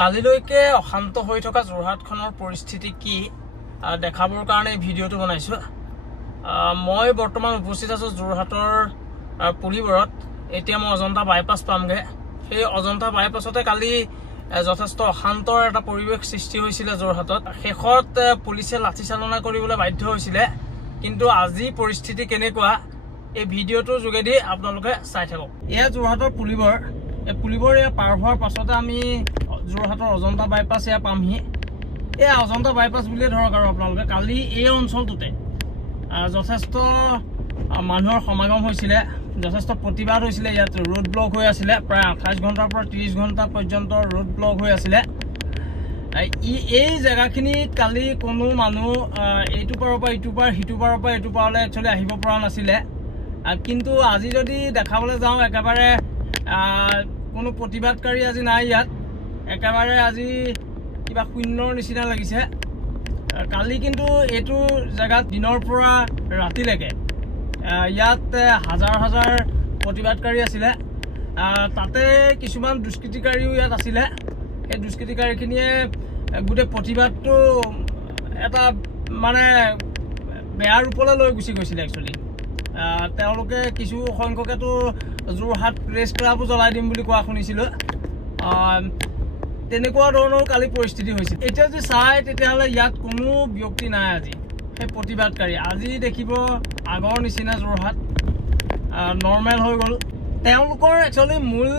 কালিলৈকে অশান্ত হৈ থকা যোৰহাটখনৰ পৰিস্থিতি কি দেখাবৰ কাৰণে ভিডিঅ'টো বনাইছো। মই বৰ্তমান উপস্থিত আছো যোৰহাটৰ পুলিবৰত। এতিয়া মই অজন্তা বাইপাছ পামগে। সেই অজন্তা বাইপাছতে কালি যথেষ্ট অশান্তৰ এটা পৰিৱেশ সৃষ্টি হৈছিল যোৰহাটত। শেষত পুলিচে লাঠিচালনা কৰিবলৈ বাধ্য হৈছিল। কিন্তু আজি পৰিস্থিতি কেনেকুৱা এই ভিডিঅ'টোৰ যোগেদি আপোনালোকে চাই থাকক। এয়া যোৰহাটৰ পুলিবৰ। এই পুলিবৰ এয়া পাৰ হোৱাৰ পাছতে আমি যোৰহাটৰ অজন্তা বাইপাছ এয়া পামহি। এই অজন্তা বাইপাছ বুলিয়ে ধৰক আৰু আপোনালোকে কালি এই অঞ্চলটোতে যথেষ্ট মানুহৰ সমাগম হৈছিলে, যথেষ্ট প্ৰতিবাদ হৈছিলে। ইয়াত ৰোড ব্লক হৈ আছিলে, প্ৰায় 28 ঘণ্টাৰ পৰা 30 ঘণ্টা পৰ্যন্ত ৰোড ব্লক হৈ আছিলে। এই জেগাখিনিত কালি কোনো মানুহ এইটো পাৰৰ পৰা ইটো পাৰ, সিটো পাৰৰ পৰা এইটো পাৰলৈ একচুৱেলি আহিব পৰা নাছিলে। কিন্তু আজি যদি দেখাবলৈ যাওঁ একেবাৰে কোনো প্ৰতিবাদকাৰী আজি নাই ইয়াত। একেবাৰে আজি কিবা শূন্যৰ নিচিনা লাগিছে। কালি কিন্তু এইটো জেগাত দিনৰ পৰা ৰাতিলৈকে ইয়াত হাজাৰ হাজাৰ প্ৰতিবাদকাৰী আছিলে। তাতে কিছুমান দুষ্কৃতিকাৰীও ইয়াত আছিলে। সেই দুষ্কৃতিকাৰীখিনিয়ে গোটেই প্ৰতিবাদটো এটা মানে বেয়া ৰূপলৈ লৈ গুচি গৈছিলে। একচুৱেলি তেওঁলোকে কিছু সংখ্যকেতো যোৰহাট প্ৰেছ ক্লাবো জ্বলাই দিম বুলি কোৱা শুনিছিলোঁ। তেনেকুৱা ধৰণৰ কালি পৰিস্থিতি হৈছিল। এতিয়া যদি চাই তেতিয়াহ'লে ইয়াত কোনো ব্যক্তি নাই আজি সেই প্ৰতিবাদকাৰী। আজি দেখিব আগৰ নিচিনা যোৰহাট নৰ্মেল হৈ গ'ল। তেওঁলোকৰ একচুৱেলি মূল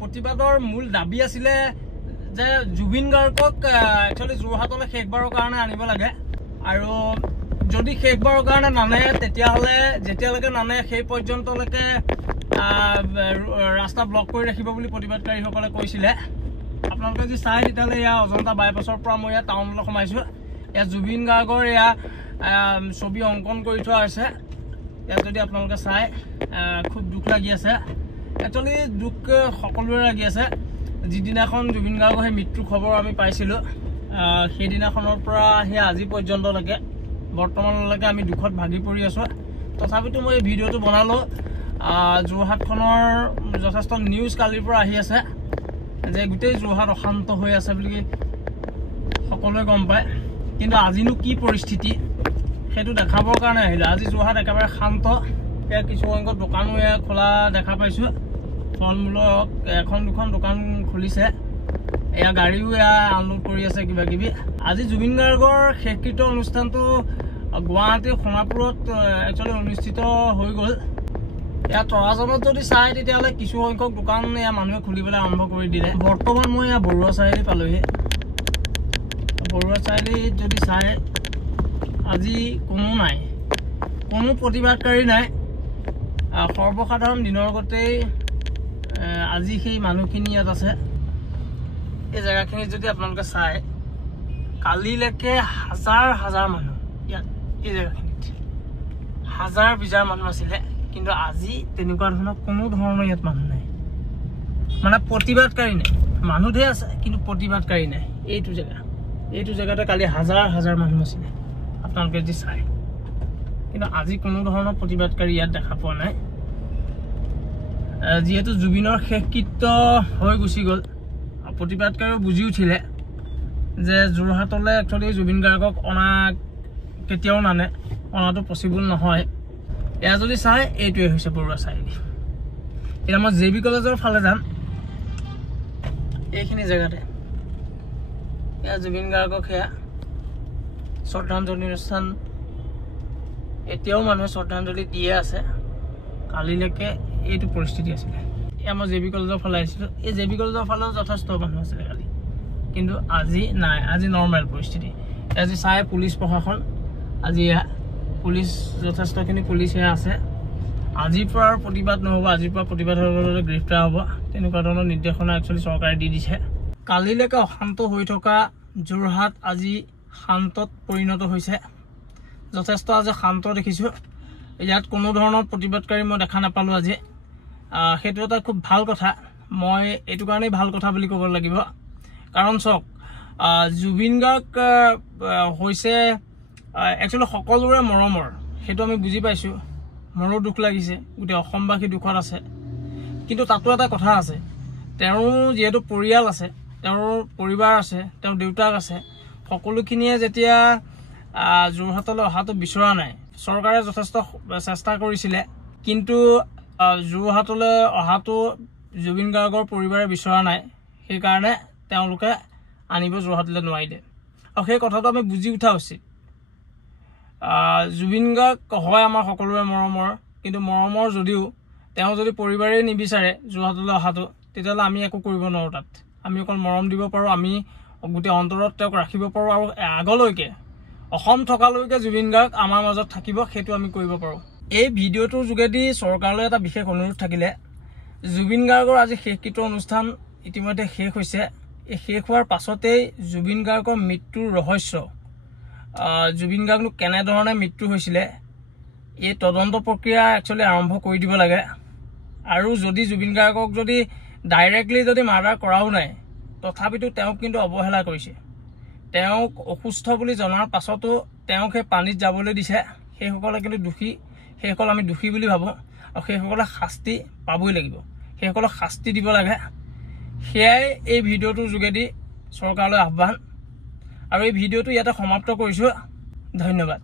প্ৰতিবাদৰ মূল দাবী আছিলে যে জুবিন গাৰ্গক একচুৱেলি যোৰহাটলৈ শেষবাৰৰ কাৰণে আনিব লাগে। আৰু যদি শেষবাৰৰ কাৰণে নানে তেতিয়াহ'লে যেতিয়ালৈকে নানে সেই পৰ্যন্তলৈকে ৰাস্তা ব্লক কৰি ৰাখিব বুলি প্ৰতিবাদকাৰীসকলে কৈছিলে। আপোনালোকে যদি চাই তেতিয়াহ'লে এয়া অজন্তা বাইপাছৰ পৰা মই ইয়াত টাউনলৈ সোমাইছোঁ। ইয়াত জুবিন গাৰ্গৰ এয়া ছবি অংকন কৰি থোৱা হৈছে। ইয়াত যদি আপোনালোকে চাই খুব দুখ লাগি আছে। একচুৱেলি দুখ সকলোৰে লাগি আছে। যিদিনাখন জুবিন গাৰ্গৰ সেই মৃত্যুৰ খবৰ আমি পাইছিলোঁ সেইদিনাখনৰ পৰা সেই আজি পৰ্যন্তলৈকে বৰ্তমানলৈকে আমি দুখত ভাগি পৰি আছোঁ। তথাপিতো মই এই ভিডিঅ'টো বনালোঁ। যোৰহাটখনৰ যথেষ্ট নিউজ কালিৰ পৰা আহি আছে যে গোটেই যোৰহাট অশান্ত হৈ আছে বুলি সকলোৱে গম পায়। কিন্তু আজিনো কি পৰিস্থিতি সেইটো দেখাবৰ কাৰণে আহিলে। আজি যোৰহাট একেবাৰে শান্ত। এয়া কিছু সংখ্যক দোকানো এয়া খোলা দেখা পাইছোঁ। ফল মূলক এখন দুখন দোকান খুলিছে। এয়া গাড়ীও এয়া আনলোড কৰি আছে কিবা কিবি। আজি জুবিন গাৰ্গৰ শেষকৃত্য অনুষ্ঠানটো গুৱাহাটীৰ সোণাপুৰত একচুৱেলি অনুষ্ঠিত হৈ গ'ল। ইয়াত তৰাজনত যদি চাই তেতিয়াহ'লে কিছু সংখ্যক দোকান এয়া মানুহে খুলিবলৈ আৰম্ভ কৰি দিলে। বৰ্তমান মই এয়া বৰুৱা চাৰিআলি পালোহি। বৰুৱা চাৰিআলিত যদি চাই আজি কোনো নাই, কোনো প্ৰতিবাদকাৰী নাই। সৰ্বসাধাৰণ দিনৰ আগতেই আজি সেই মানুহখিনি ইয়াত আছে। এই জেগাখিনিত যদি আপোনালোকে চাই কালিলৈকে হাজাৰ হাজাৰ মানুহ ইয়াত এই জেগাখিনিত হাজাৰ বিজাৰ মানুহ আছিলে। কিন্তু আজি তেনেকুৱা ধৰণৰ কোনো ধৰণৰ ইয়াত মানুহ নাই, মানে প্ৰতিবাদকাৰী নাই। মানুহ ধেৰ আছে কিন্তু প্ৰতিবাদকাৰী নাই। এইটো জেগাতে কালি হাজাৰ হাজাৰ মানুহ আছিলে আপোনালোকে যদি চাই। কিন্তু আজি কোনো ধৰণৰ প্ৰতিবাদকাৰী ইয়াত দেখা পোৱা নাই। যিহেতু জুবিনৰ শেষকৃত্য হৈ গুচি গ'ল, প্ৰতিবাদকাৰীও বুজি উঠিলে যে যোৰহাটলৈ একচুৱেলি জুবিন গাৰ্গক অনা কেতিয়াও নানে, অনাটো পচিবল নহয়। এয়া যদি চাই এইটোৱে হৈছে বৰুৱা চাৰিআলি। এতিয়া মই JB কলেজৰ ফালে যাম। এইখিনি জেগাতে এয়া জুবিন গাৰ্গক সেয়া শ্ৰদ্ধাঞ্জলি অনুষ্ঠান এতিয়াও মানুহে শ্ৰদ্ধাঞ্জলি দিয়ে আছে। কালিলৈকে এইটো পৰিস্থিতি আছিলে। এয়া মই JB কলেজৰ ফালে আহিছিলোঁ। এই JB কলেজৰ ফালেও যথেষ্ট মানুহ আছিলে কালি, কিন্তু আজি নাই। আজি নৰ্মেল পৰিস্থিতি। আজি চাই পুলিচ প্ৰশাসন আজি পুলিচ যথেষ্টখিনি পুলিচ আছে। আজিৰ পৰা আৰু প্ৰতিবাদ নহ'ব, আজিৰ পৰা প্ৰতিবাদ হ'বলৈ গ্ৰেপ্তাৰ হ'ব, তেনেকুৱা ধৰণৰ নিৰ্দেশনা একচুৱেলি চৰকাৰে দি দিছে। কালিলৈকে অশান্ত হৈ থকা যোৰহাট আজি শান্তত পৰিণত হৈছে। যথেষ্ট আজি শান্ত দেখিছোঁ। ইয়াত কোনো ধৰণৰ প্ৰতিবাদকাৰী মই দেখা নাপালোঁ আজি। সেইটো এটা খুব ভাল কথা। মই এইটো কাৰণেই ভাল কথা বুলি ক'ব লাগিব, কাৰণ চাওক জুবিন গাৰ্গ হৈছে একচুৱেলি সকলোৰে মৰমৰ, সেইটো আমি বুজি পাইছোঁ। মোৰো দুখ লাগিছে, গোটেই অসমবাসী দুখত আছে। কিন্তু তাতো এটা কথা আছে, তেওঁৰ যিহেতু পৰিয়াল আছে, তেওঁৰ পৰিবাৰ আছে, তেওঁৰ দেউতাক আছে, সকলোখিনিয়ে যেতিয়া যোৰহাটলৈ অহাটো বিচৰা নাই। চৰকাৰে যথেষ্ট চেষ্টা কৰিছিলে, কিন্তু যোৰহাটলৈ অহাটো জুবিন গাৰ্গৰ পৰিবাৰে বিচৰা নাই, সেইকাৰণে তেওঁলোকে আনিব যোৰহাটলৈ নোৱাৰিলে। আৰু সেই কথাটো আমি বুজি উঠা উচিত। জুবিন গাৰ্গ হয় আমাৰ সকলোৰে মৰমৰ, কিন্তু মৰমৰ যদিও তেওঁ যদি পৰিবাৰেই নিবিচাৰে যোৰহাটলৈ অহাটো, তেতিয়াহ'লে আমি একো কৰিব নোৱাৰোঁ। তাত আমি অকল মৰম দিব পাৰোঁ, আমি গোটেই অন্তৰত তেওঁক ৰাখিব পাৰোঁ, আৰু আগলৈকে অসম থকালৈকে জুবিন গাৰ্গ আমাৰ মাজত থাকিব, সেইটো আমি কৰিব পাৰোঁ। এই ভিডিঅ'টোৰ যোগেদি চৰকাৰলৈ এটা বিশেষ অনুৰোধ থাকিলে, জুবিন গাৰ্গৰ আজি শেষকৃত্য অনুষ্ঠান ইতিমধ্যে শেষ হৈছে। এই শেষ হোৱাৰ পাছতেই জুবিন গাৰ্গৰ মৃত্যুৰ ৰহস্য, জুবিন গাৰ্গনো কেনেধৰণে মৃত্যু হৈছিলে, এই তদন্ত প্ৰক্ৰিয়া একচুৱেলি আৰম্ভ কৰি দিব লাগে। আৰু যদি জুবিন গাৰ্গক যদি ডাইৰেক্টলি যদি মাৰ্ডাৰ কৰাও নাই, তথাপিতো তেওঁক কিন্তু অৱহেলা কৰিছে। তেওঁক অসুস্থ বুলি জনাৰ পাছতো তেওঁক সেই পানীত যাবলৈ দিছে, সেইসকলে কিন্তু দোষী, সেইসকল আমি দোষী বুলি ভাবোঁ। আৰু সেইসকলে শাস্তি পাবই লাগিব, সেইসকলক শাস্তি দিব লাগে। সেয়াই এই ভিডিঅ'টোৰ যোগেদি চৰকাৰলৈ আহ্বান। আৰু এই ভিডিঅ'টো ইয়াতে সমাপ্ত কৰিছোঁ। ধন্যবাদ।